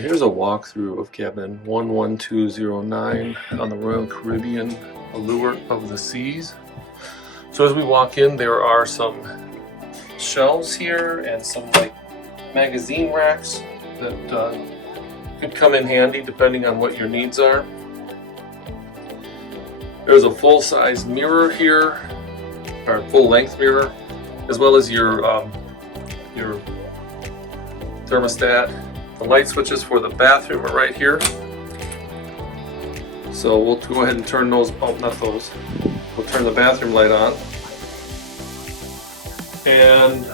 here's a walkthrough of cabin 11209 on the Royal Caribbean Allure of the Seas. So as we walk in, there are some shelves here and some like magazine racks that could come in handy depending on what your needs are. There's a full-size mirror here, or full-length mirror, as well as your thermostat. The light switches for the bathroom are right here. So we'll go ahead and turn those, oh, not those. We'll turn the bathroom light on. And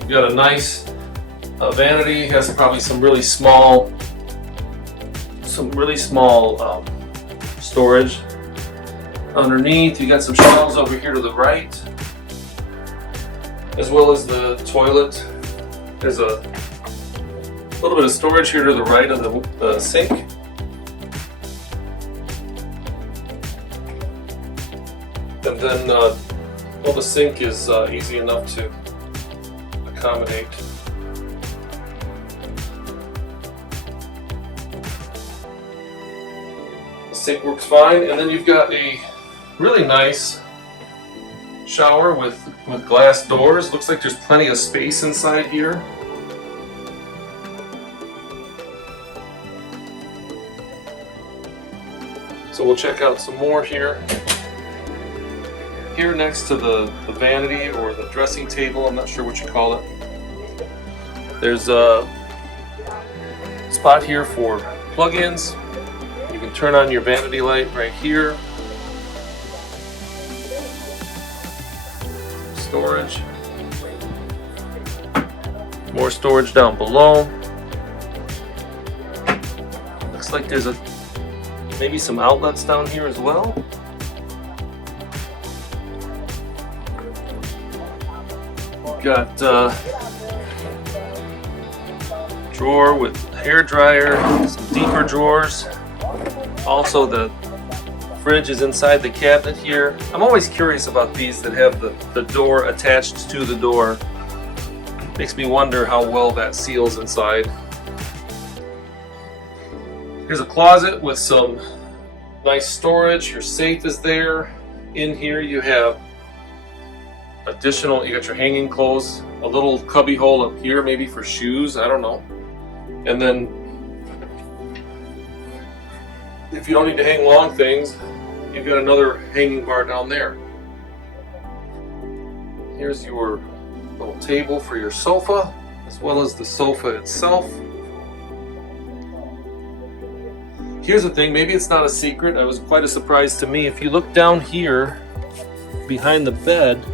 you've got a nice vanity. It has probably some really small storage. Underneath, you got some shelves over here to the right, as well as the toilet. There's a little bit of storage here to the right of the sink. And then, well, the sink is easy enough to accommodate. The sink works fine, and then you've got a really nice shower with glass doors. Looks like there's plenty of space inside here. So we'll check out some more here. Here next to the vanity or the dressing table, I'm not sure what you call it, there's a spot here for plug-ins. You can turn on your vanity light right here. Storage. More storage down below. Looks like there's maybe some outlets down here as well. We've got drawer with hair dryer, some deeper drawers. Also the fridge is inside the cabinet here. I'm always curious about these that have the door attached to the door. Makes me wonder how well that seals inside. Here's a closet with some nice storage. Your safe is there. In here you have additional, you got your hanging clothes, a little cubby hole up here maybe for shoes, I don't know. And then if you don't need to hang long things, you've got another hanging bar down there. Here's your little table for your sofa, as well as the sofa itself. Here's the thing, maybe it's not a secret, it was quite a surprise to me. If you look down here behind the bed,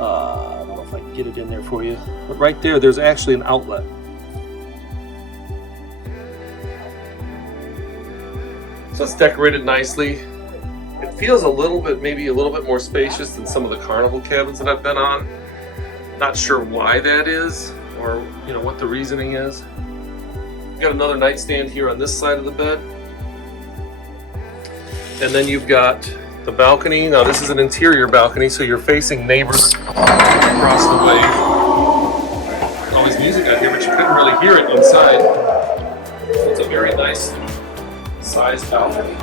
I don't know if I can get it in there for you, but right there, there's actually an outlet. So it's decorated nicely. It feels a little bit, maybe a little bit more spacious than some of the Carnival cabins that I've been on. Not sure why that is, or what the reasoning is. You've got another nightstand here on this side of the bed. And then you've got the balcony. Now this is an interior balcony, so you're facing neighbors across the way. Always music out here, but you couldn't really hear it inside. So it's a very nice size balcony.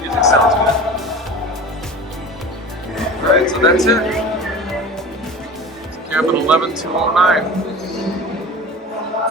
Music sounds good. Alright, so that's it. It's cabin 11209.